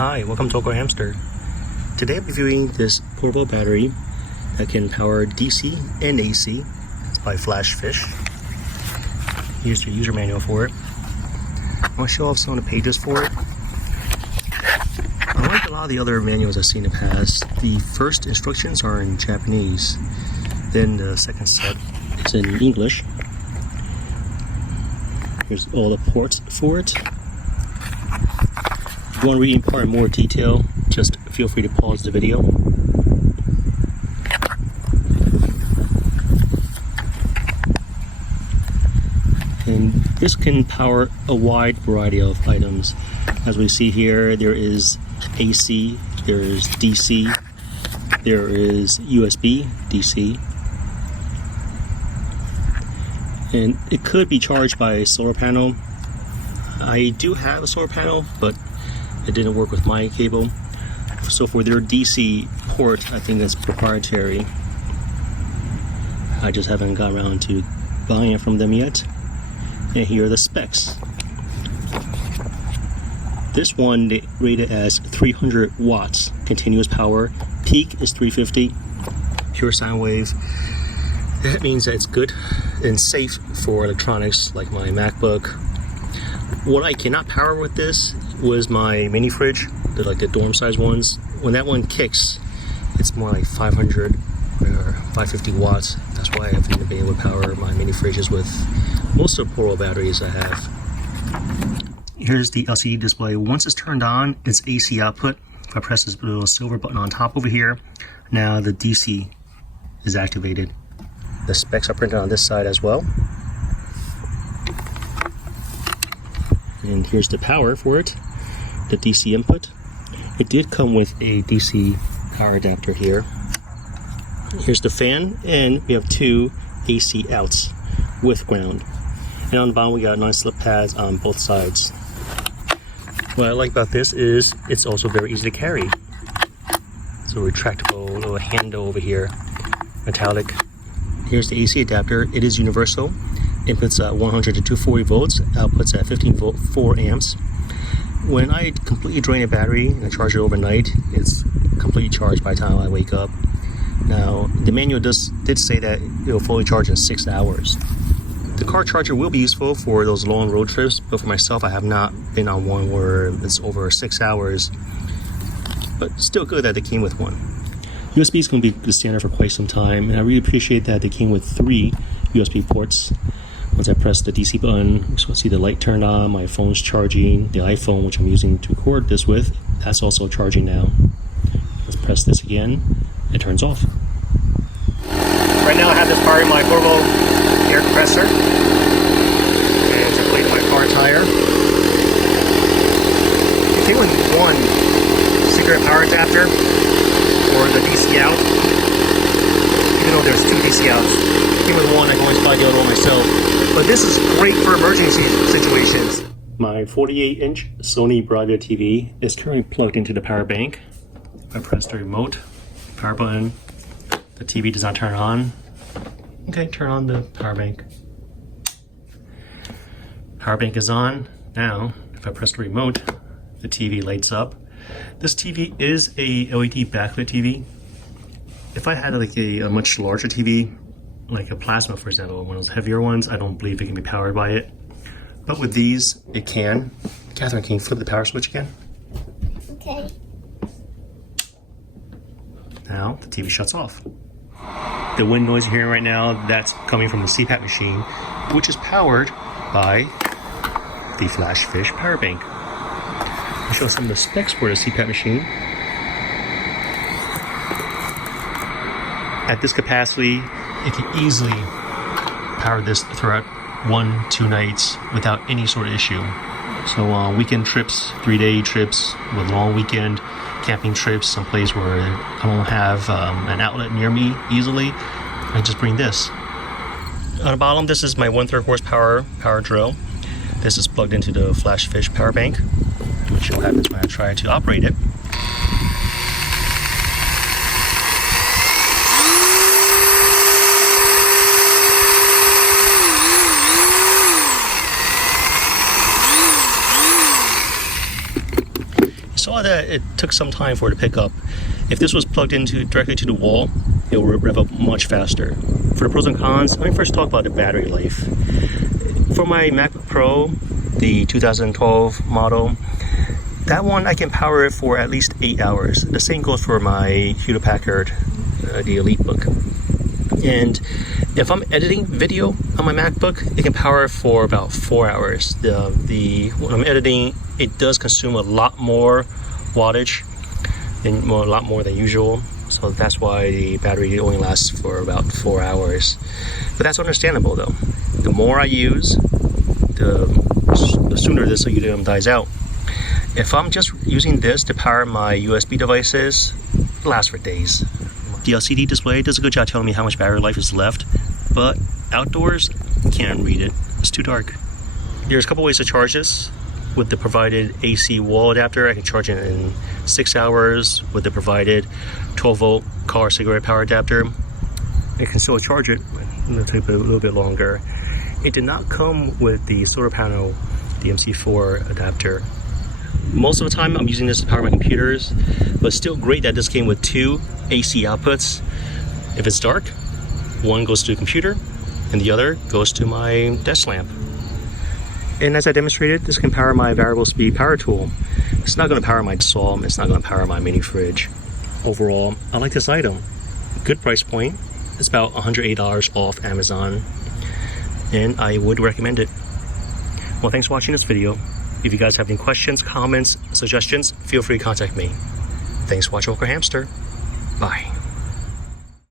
Hi, welcome to AwkwardHamster. Today I'm reviewing this portable battery that can power DC and AC. It's by FlashFish. Here's the user manual for it. I'm going to show off some of the pages for it. Unlike a lot of the other manuals I've seen in the past, the first instructions are in Japanese. Then the second set is in English. Here's all the ports for it. If you want to read in part more detail, just feel free to pause the video. And this can power a wide variety of items. As we see here, there is AC, there is DC, there is USB, DC. And it could be charged by a solar panel. I do have a solar panel, but it didn't work with my cable. So for their DC port, I think that's proprietary. I just haven't got around to buying it from them yet. And here are the specs. This one they rated as 300 watts continuous power. Peak is 350. Pure sine wave. That means that it's good and safe for electronics like my MacBook. What I cannot power with this was my mini fridge, the dorm size ones. When that one kicks, it's more like 500 or 550 watts. That's why I haven't been able to power my mini fridges with most of the portable batteries I have. Here's the LCD display. Once it's turned on, it's AC output. If I press this little silver button on top over here, now the DC is activated. The specs are printed on this side as well. And here's the power for it, the DC input. It did come with a DC power adapter here. Here's the fan, and we have two AC outs with ground. And on the bottom we got nice slip pads on both sides. What I like about this is it's also very easy to carry. It's a retractable little handle over here, metallic. Here's the AC adapter. It is universal. Inputs at 100 to 240 volts, outputs at 15 volt, 4 amps. When I completely drain a battery and I charge it overnight, it's completely charged by the time I wake up. Now, the manual did say that it will fully charge in 6 hours. The car charger will be useful for those long road trips, but for myself, I have not been on one where it's over 6 hours. But still good that they came with one. USB is going to be the standard for quite some time, and I really appreciate that they came with 3 USB ports. Once I press the DC button, you can see the light turned on, my phone's charging, the iPhone, which I'm using to record this with, that's also charging now. Let's press this again, it turns off. Right now I have this powering my portable air compressor, and to inflate my car tire. It came with one secret power adapter for the DC out, even though there's 2 DC outs. It came with one, I can always buy the other one myself. But this is great for emergency situations. My 48-inch Sony Bravia TV is currently plugged into the power bank. If I press the remote, power button, the TV does not turn on. Okay, turn on the power bank. Power bank is on. Now, if I press the remote, the TV lights up. This TV is a LED backlit TV. If I had like a much larger TV, like a plasma, for example, one of those heavier ones, I don't believe it can be powered by it. But with these, it can. Catherine, can you flip the power switch again? Okay. Now the TV shuts off. The wind noise you're hearing right now, that's coming from the CPAP machine, which is powered by the FlashFish power bank. I'll show some of the specs for the CPAP machine. At this capacity, it can easily power this throughout 1-2 nights without any sort of issue. So weekend trips, 3-day trips with long weekend camping trips, someplace where I don't have an outlet near me easily, I just bring this. On the bottom, this is my 1/3 horsepower power drill. This is plugged into the FlashFish power bank, which will happen when I try to operate it. saw that it took some time for it to pick up. If this was plugged into directly to the wall, it would rev up much faster. For the pros and cons, let me first talk about the battery life. For my MacBook Pro, the 2012 model, that one I can power it for at least 8 hours. The same goes for my Hewlett Packard, the EliteBook. And if I'm editing video on my MacBook, it can power it for about 4 hours. When I'm editing, it does consume a lot more wattage, and a lot more than usual. So that's why the battery only lasts for about 4 hours. But that's understandable though. The more I use, the sooner this dies out. If I'm just using this to power my USB devices, it lasts for days. The LCD display does a good job telling me how much battery life is left, but outdoors, can't read it. It's too dark. There's a couple ways to charge this. With the provided AC wall adapter, I can charge it in 6 hours. With the provided 12-volt car cigarette power adapter, I can still charge it. It'll take a little bit longer. It did not come with the solar panel, the MC4 adapter. Most of the time I'm using this to power my computers, but still great that this came with 2 AC outputs. If it's dark, one goes to the computer and the other goes to my desk lamp. And as I demonstrated, this can power my variable speed power tool. It's not going to power my saw, it's not going to power my mini fridge. Overall, I like this item. Good price point. It's about $108 off Amazon, and I would recommend it. Well, thanks for watching this video. If you guys have any questions, comments, suggestions, feel free to contact me. Thanks for watching AwkwardHamster. Bye.